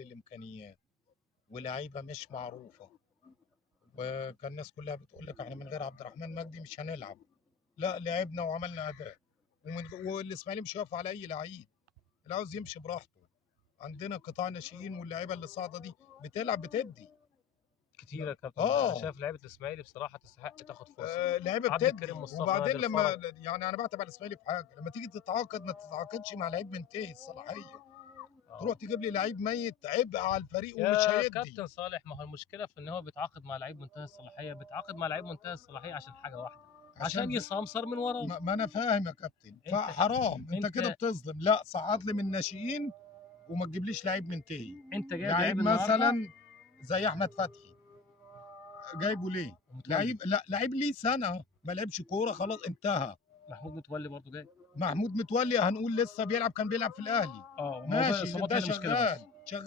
اقل الامكانيات ولاعيبه مش معروفه، وكان الناس كلها بتقول لك احنا من غير عبد الرحمن مجدي مش هنلعب. لا، لعبنا وعملنا اداء، والاسماعيلي مش هيقف على اي لعيب، اللي عاوز يمشي براحته. عندنا قطاع ناشئين، واللعيبه اللي صاعده دي بتلعب بتدي. كتير يا كابتن، انا اه شايف لعيبه الاسماعيلي بصراحه تستحق تاخد فرصه. لعيبه عبد بتدي. الكريم مصطفى، وبعدين نادر لما فرج. يعني انا بعتب على الاسماعيلي في حاجه، لما تيجي تتعاقد ما تتعاقدش مع لعيب منتهي الصلاحيه. تروح اه تجيب لي لعيب ميت عبء على الفريق ومش يا هيدي. كابتن صالح، ما هو المشكله في ان هو بيتعاقد مع لعيب منتهي الصلاحيه، بيتعاقد مع لعيب منتهي الصلاحيه عشان حاجه واحده، عشان عشان يسمسر من وراه. ما انا فاهم يا كابتن، انت فحرام انت كده انت بتظلم. لا، صعد لي من الناشئين وما تجيبليش لعيب منتهي. انت جايب لعيب لعيب النهارده مثلا زي احمد فتحي، جايبه ليه؟ ومتولي. لعيب، لا لعيب ليه سنه ما لعبش كوره، خلاص انتهى. محمود متولي برضه جاي. محمود متولي هنقول لسه بيلعب، كان بيلعب في الاهلي. اه، وموضوع ماشي، الاصابات ده هي المشكله شغال بس. شغال.